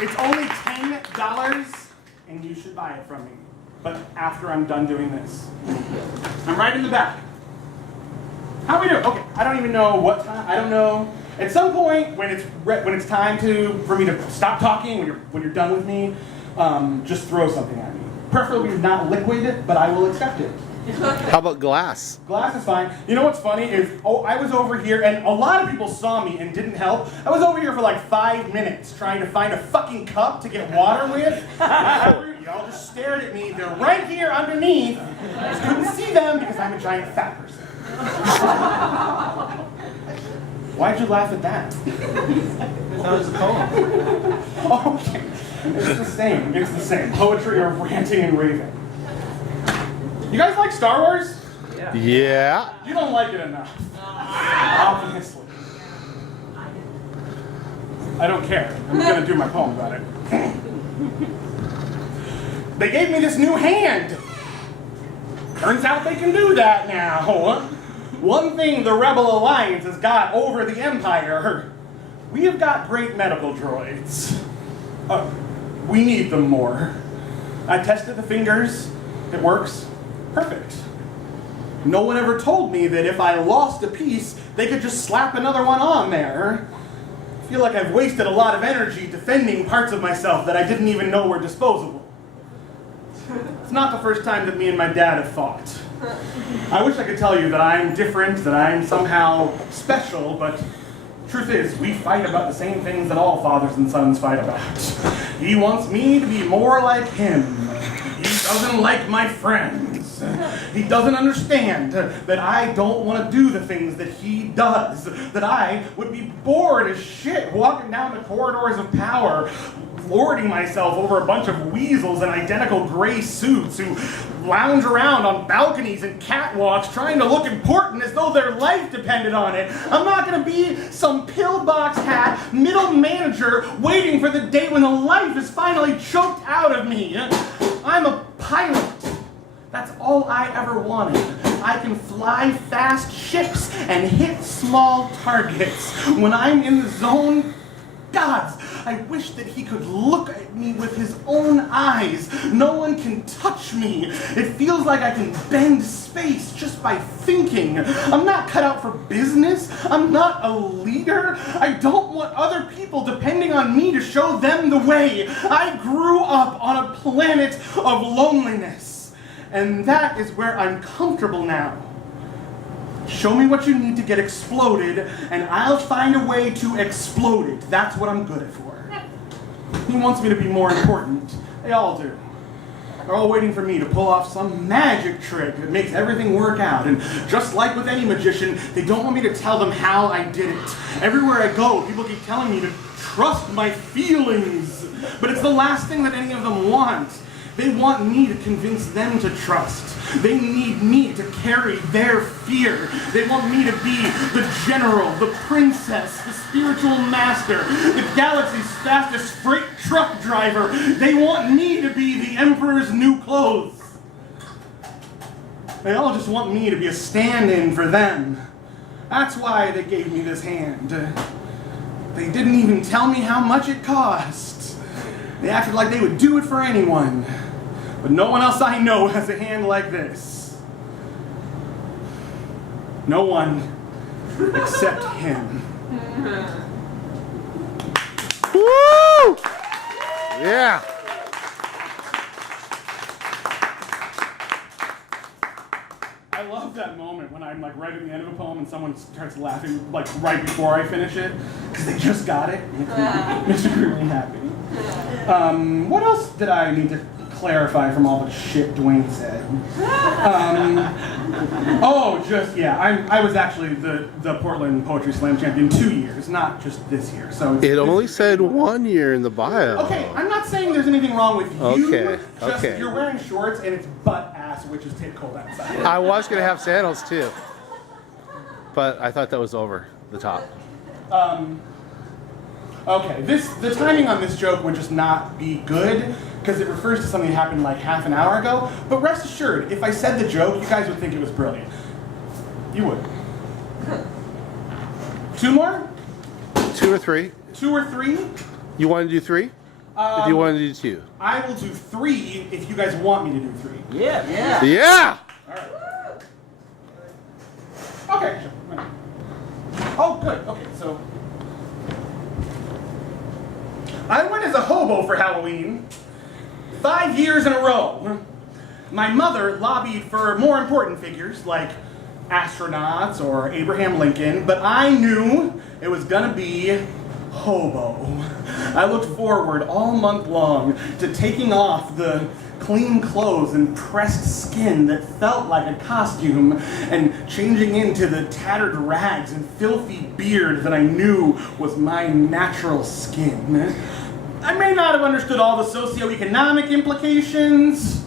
It's only $10, and you should buy it from me. But after I'm done doing this. I'm right in the back. How we doing? Okay, I don't even know what time. I don't know. At some point, when it's time for me to stop talking, when you're done with me, just throw something at me. Preferably not liquid, but I will accept it. How about glass? Glass is fine. You know what's funny is, I was over here, and a lot of people saw me and didn't help. I was over here for like 5 minutes trying to find a fucking cup to get water with. Y'all just stared at me. They're right here underneath. I just couldn't see them because I'm a giant fat person. Why'd you laugh at that? That was a poem. Okay. It's the same. It's the same. Poetry or ranting and raving. You guys like Star Wars? Yeah. You don't like it enough. Obviously. I don't care. I'm going to do my poem about it. They gave me this new hand. Turns out they can do that now. One thing the Rebel Alliance has got over the Empire, we have got great medical droids. We need them more. I tested the fingers. It works. Perfect. No one ever told me that if I lost a piece, they could just slap another one on there. I feel like I've wasted a lot of energy defending parts of myself that I didn't even know were disposable. It's not the first time that me and my dad have fought. I wish I could tell you that I'm different, that I'm somehow special, but truth is, we fight about the same things that all fathers and sons fight about. He wants me to be more like him. He doesn't like my friends. He doesn't understand that I don't want to do the things that he does. That I would be bored as shit walking down the corridors of power, lording myself over a bunch of weasels in identical gray suits who lounge around on balconies and catwalks trying to look important as though their life depended on it. I'm not going to be some pillbox hat middle manager waiting for the day when the life is finally choked out of me. I'm a pilot. That's all I ever wanted. I can fly fast ships and hit small targets. When I'm in the zone, gods, I wish that he could look at me with his own eyes. No one can touch me. It feels like I can bend space just by thinking. I'm not cut out for business. I'm not a leader. I don't want other people depending on me to show them the way. I grew up on a planet of loneliness. And that is where I'm comfortable now. Show me what you need to get exploded, and I'll find a way to explode it. That's what I'm good for. He wants me to be more important. They all do. They're all waiting for me to pull off some magic trick that makes everything work out. And just like with any magician, they don't want me to tell them how I did it. Everywhere I go, people keep telling me to trust my feelings. But it's the last thing that any of them want. They want me to convince them to trust. They need me to carry their fear. They want me to be the general, the princess, the spiritual master, the galaxy's fastest freight truck driver. They want me to be the emperor's new clothes. They all just want me to be a stand-in for them. That's why they gave me this hand. They didn't even tell me how much it cost. They acted like they would do it for anyone. But no one else I know has a hand like this. No one except him. Woo! Yeah. I love that moment when I'm like right at the end of a poem and someone starts laughing like right before I finish it because they just got it. It makes me really happy. What else did I need to clarify from all the shit Dwayne said? I was actually the Portland Poetry Slam champion 2 years, not just this year. So It only said 1 year in the bio. Okay, I'm not saying there's anything wrong with you. Okay, Just okay. You're wearing shorts and it's butt ass, which is take cold outside. I was going to have sandals too. But I thought that was over the top. Okay, the timing on this joke would just not be good because it refers to something that happened like half an hour ago. But rest assured, if I said the joke, you guys would think it was brilliant. You would. 2 more? 2 or 3. 2 or 3? You want to do 3? If you want to do 2. I will do 3 if you guys want me to do 3. Yeah. Yeah! Alright. Okay. Oh, good. Okay, so. I went as a hobo for Halloween 5 years in a row. My mother lobbied for more important figures like astronauts or Abraham Lincoln, but I knew it was gonna be Hobo. I looked forward all month long to taking off the clean clothes and pressed skin that felt like a costume and changing into the tattered rags and filthy beard that I knew was my natural skin. I may not have understood all the socioeconomic implications,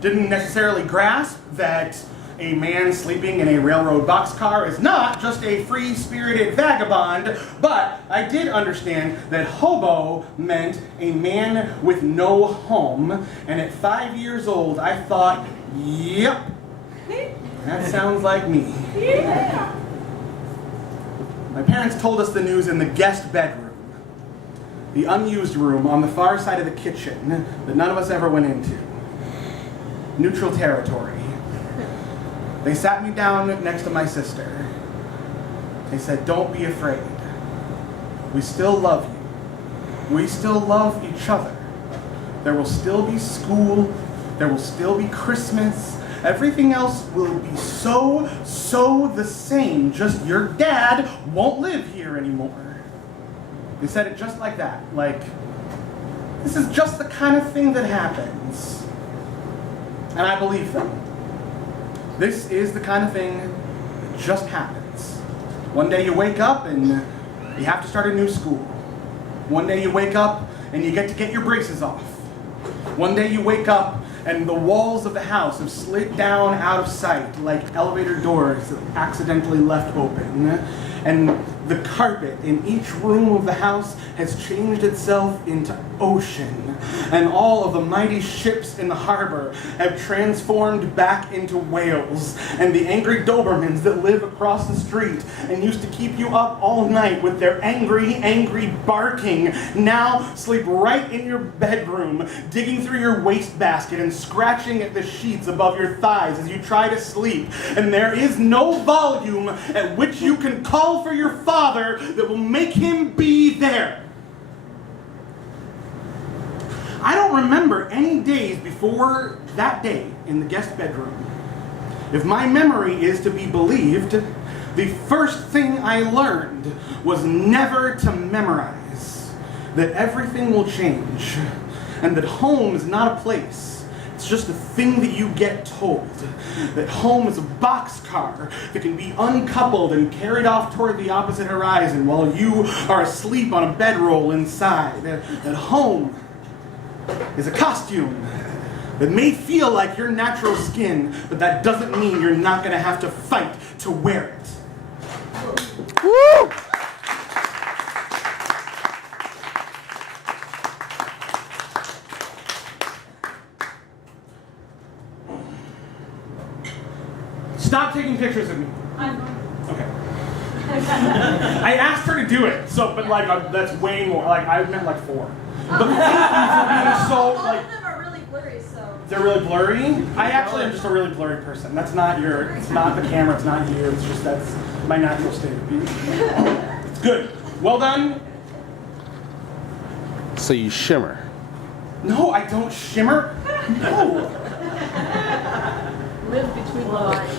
didn't necessarily grasp that a man sleeping in a railroad boxcar is not just a free-spirited vagabond, but I did understand that hobo meant a man with no home, and at 5 years old I thought, yep, that sounds like me. Yeah. My parents told us the news in the guest bedroom, the unused room on the far side of the kitchen that none of us ever went into. Neutral territory. They sat me down next to my sister. They said, don't be afraid. We still love you. We still love each other. There will still be school. There will still be Christmas. Everything else will be so the same. Just your dad won't live here anymore. They said it just like that. Like, this is just the kind of thing that happens. And I believe them. This is the kind of thing that just happens. One day you wake up and you have to start a new school. One day you wake up and you get your braces off. One day you wake up and the walls of the house have slid down out of sight like elevator doors accidentally left open. And the carpet in each room of the house has changed itself into ocean. And all of the mighty ships in the harbor have transformed back into whales. And the angry Dobermans that live across the street and used to keep you up all night with their angry barking now sleep right in your bedroom, digging through your wastebasket and scratching at the sheets above your thighs as you try to sleep. And there is no volume at which you can call for your father that will make him be there. I don't remember any days before that day in the guest bedroom. If my memory is to be believed, the first thing I learned was never to memorize, that everything will change, and that home is not a place. It's just a thing that you get told. That home is a boxcar that can be uncoupled and carried off toward the opposite horizon while you are asleep on a bedroll inside. That home is a costume that may feel like your natural skin, but that doesn't mean you're not going to have to fight to wear it. Woo! Stop taking pictures of me. I'm Okay. I asked her to do it, so but like that's way more. Like I meant like 4. But thank you for being so all like. of them are really blurry, so. They're really blurry. I actually am just a really blurry person. That's not your. It's not the camera. It's not you. It's just that's my natural state of being. It's good. Well done. So you shimmer. No, I don't shimmer. No. Live between the lines.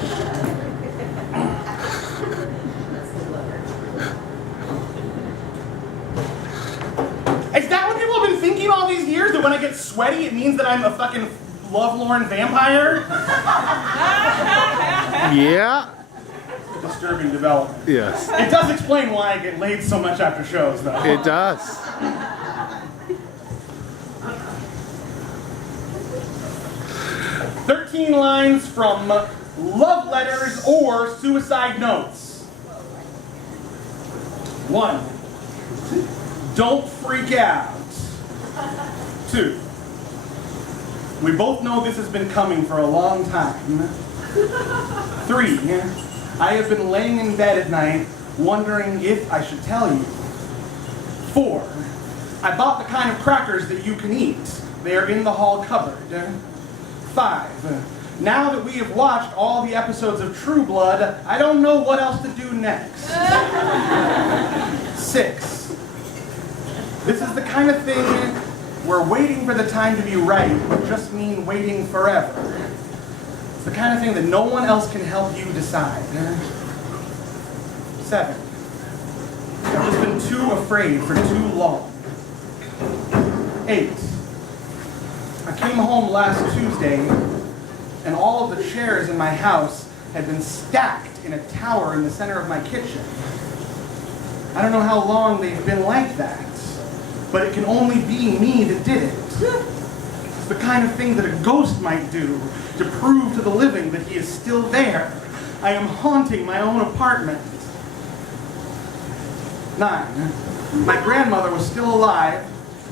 Is that what people have been thinking all these years? That when I get sweaty, it means that I'm a fucking lovelorn vampire? Yeah. Disturbing development. Yes. It does explain why I get laid so much after shows, though. It does. "13 lines from love letters or suicide notes." 1. Don't freak out. 2. We both know this has been coming for a long time. 3. I have been laying in bed at night wondering if I should tell you. 4. I bought the kind of crackers that you can eat. They are in the hall cupboard. 5. Now that we have watched all the episodes of True Blood, I don't know what else to do next. 6. This is the kind of thing where waiting for the time to be right would just mean waiting forever. It's the kind of thing that no one else can help you decide. 7. I've just been too afraid for too long. 8. I came home last Tuesday, and all of the chairs in my house had been stacked in a tower in the center of my kitchen. I don't know how long they've been like that, but it can only be me that did it. It's the kind of thing that a ghost might do to prove to the living that he is still there. I am haunting my own apartment. 9. My grandmother was still alive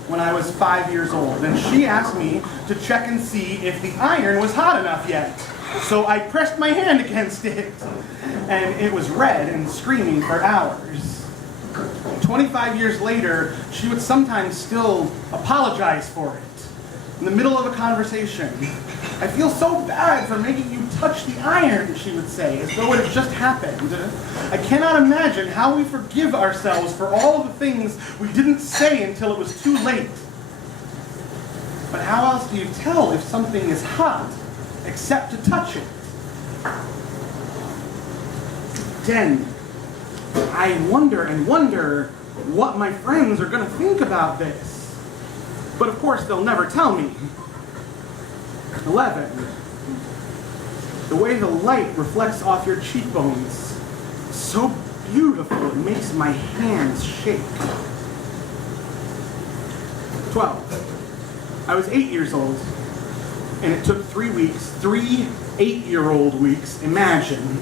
when I was 5 years old, and she asked me to check and see if the iron was hot enough yet. So I pressed my hand against it, and it was red and screaming for hours. 25 years later, she would sometimes still apologize for it. In the middle of a conversation, I feel so bad for making you touch the iron, she would say, as though it had just happened. I cannot imagine how we forgive ourselves for all of the things we didn't say until it was too late. But how else do you tell if something is hot, except to touch it? 10. I wonder and wonder what my friends are going to think about this. But of course, they'll never tell me. 11. The way the light reflects off your cheekbones, so beautiful it makes my hands shake. 12. I was 8 years old, and it took 3 weeks, 3 8-year-old weeks, imagine,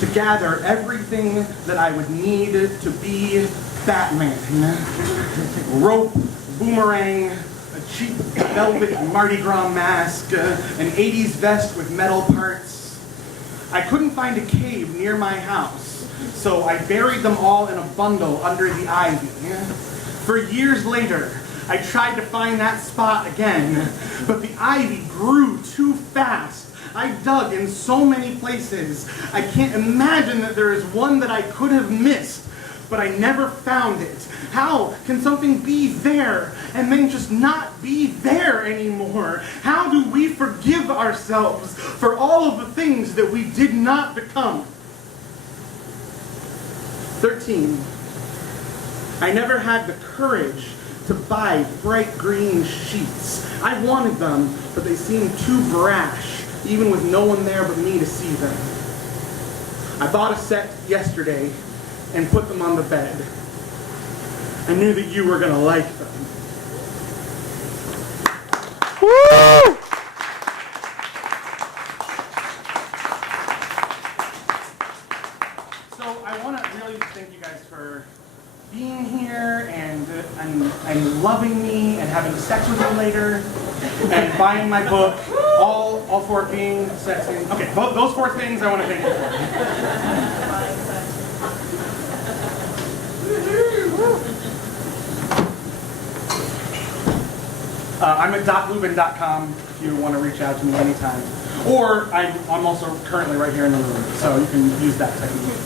to gather everything that I would need to be Batman. Rope, boomerang, a cheap velvet Mardi Gras mask, an 80s vest with metal parts. I couldn't find a cave near my house, so I buried them all in a bundle under the ivy. For years later, I tried to find that spot again, but the ivy grew too fast. I dug in so many places. I can't imagine that there is one that I could have missed, but I never found it. How can something be there and then just not be there anymore? How do we forgive ourselves for all of the things that we did not become? 13. I never had the courage to buy bright green sheets. I wanted them, but they seemed too brash, even with no one there but me to see them. I bought a set yesterday and put them on the bed. I knew that you were going to like them. Woo! So I want to really thank you guys for being here and loving me and having sex with me later and buying my book, all for it being sexy. Okay, those 4 things I want to thank you for. I'm at Luben.com if you want to reach out to me anytime. Or I'm also currently right here in the room, so you can use that technique.